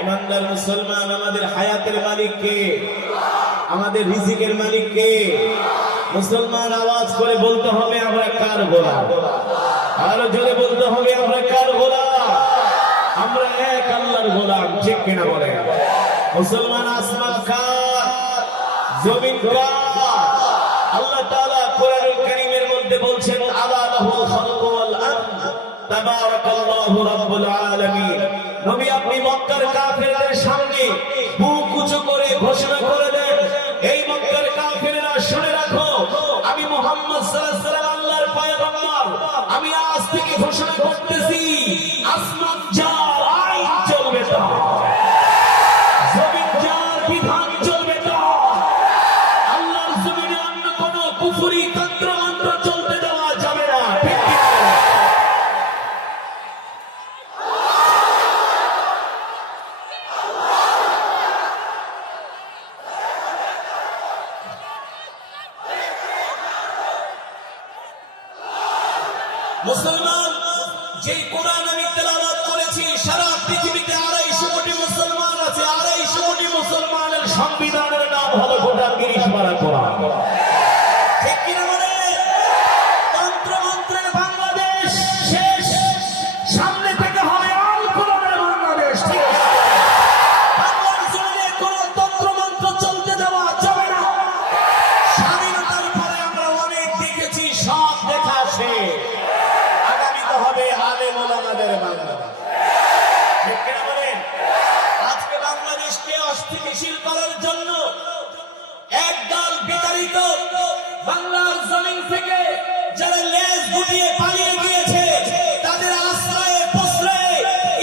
ইমানদার মুসলমান, আমাদের হায়াতের মালিক কে? আমাদের রিজিকের মালিক কে? মুসলমান আওয়াজ করে বলতে হবে আমরা কার গোলাম। আরো জোরে বলতে হবে আমরা কার গোলাম? আমরা এক আল্লাহর গোলাম, ঠিক কিনা বলে? মুসলমান আসমান কার, জমিন কার? আল্লাহ তাআলা কোরআনুল কারীমের মধ্যে বলছেন আলা লাহুল খালকু ওয়াল আমর তাবারাকাল্লাহু রাব্বুল আলামিন। নবী আপনি মক্কার কাফেরদের সামনে বুক উঁচু করে ঘোষণা করে দেন, এই মক্কার কাফেররা শুনে রাখো, আমি মুহাম্মদ সাল্লাল্লাহু আলাইহি ওয়াসাল্লাম আল্লাহর পয়গম্বর। আমি আজ থেকে ঘোষণা করতেছি আসমান যার আইন চলবে তা, জমিন যার বিধান চলবে তা। আল্লাহর জমিনে অন্য কোনো কুফরি তন্ত্র মন্ত্র চলতে দেওয়া যাবে না, ঠিক কি? মুসলমান, যে কোরআন আমি তেলাওয়াত করেছি, সারা পৃথিবীতে 250 কোটি মুসলমান আছে। 250 কোটি মুসলমানের সংবিধানের নাম হলো গোটা 30 পারা কোরআন, ঠিক কিনা বলে? তন্ত্র মন্ত্রের বাংলাদেশ শেষ, সামনে থেকে হবে আল কোরআনের বাংলাদেশ, ঠিক আছে? বাংলার জমিনে কোনো তন্ত্র মন্ত্র চলতে দেওয়া যাবে না। স্বাধীনতার পরে আমরা অনেক দেখেছি, সব দেখা শেষ। হবে আলেম ওলামাদের বাংলাদেশ, ঠিক কিনা বলেন? আজকে বাংলাদেশকে অস্থিতিশীল করার জন্য একদল বিতাড়িত বাংলার জমিন থেকে যারা লেজ গুটিয়ে পালিয়ে গিয়েছে, তাদের আশ্রয়ে প্রশ্রয়ে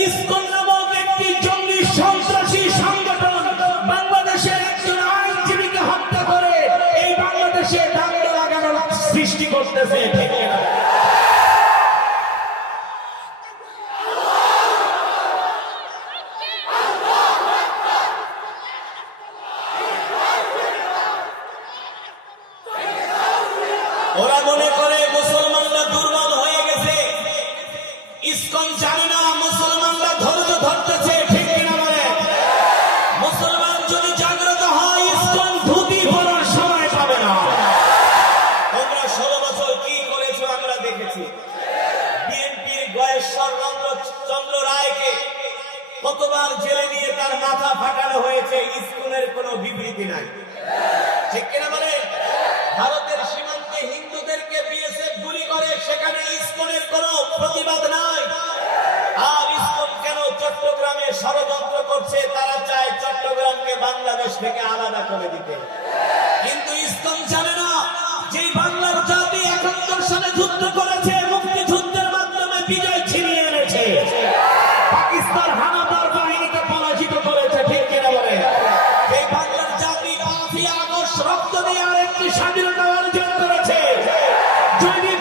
ইসকন নামক একটি জঙ্গি সন্ত্রাসী সংগঠন বাংলাদেশের একজন আইনজীবীকে হত্যা করে এই বাংলাদেশে দাঙ্গা লাগানোর সৃষ্টি করতেছে, ঠিক কিনা? ওরা মনে করে মুসলমানরা দুর্বল হয়ে গেছে, ইসকন জানে না মুসলমানরা ধৈর্য ধরতেছে, ঠিক কিনা বলে? মুসলমান যদি জাগ্রত হয়, ইসকন ধুতি পরার সময় পাবে না। তোমরা 16 বছর কি করেছো আমরা দেখেছি। বিএনপির গয়েশ্বর চন্দ্র রায়কে কতবার জেলে নিয়ে তার মাথা ফাটানো হয়েছে, ইসকনের কোনো বিবৃতি নাই, ঠিক কিনা বলে? ভারতের সীমান্তে হিন্দুদেরকে বিএসএফ গুলি করে, সেখানে ইসকনের কোনো প্রতিবাদ নাই। আর ইসকন কেন চট্টগ্রামে ষড়যন্ত্র করছে? তারা চায় চট্টগ্রামকে বাংলাদেশ থেকে আলাদা করে দিতে। কিন্তু ইসকন জানে না যে বাংলার জাতি 71 সালে যুদ্ধ করেছে, মুক্তিযুদ্ধের মাধ্যমে বিজয় ছিনিয়ে এনেছে, পাকিস্তান হানাদার বাহিনীকে পরাজিত করেছে, ঠিক কিনা বলে? এই বাংলার জাতি 5ই আগস্ট রক্ত দিয়ে আরেকটি স্বাধীনতা অর্জন করেছে। যদি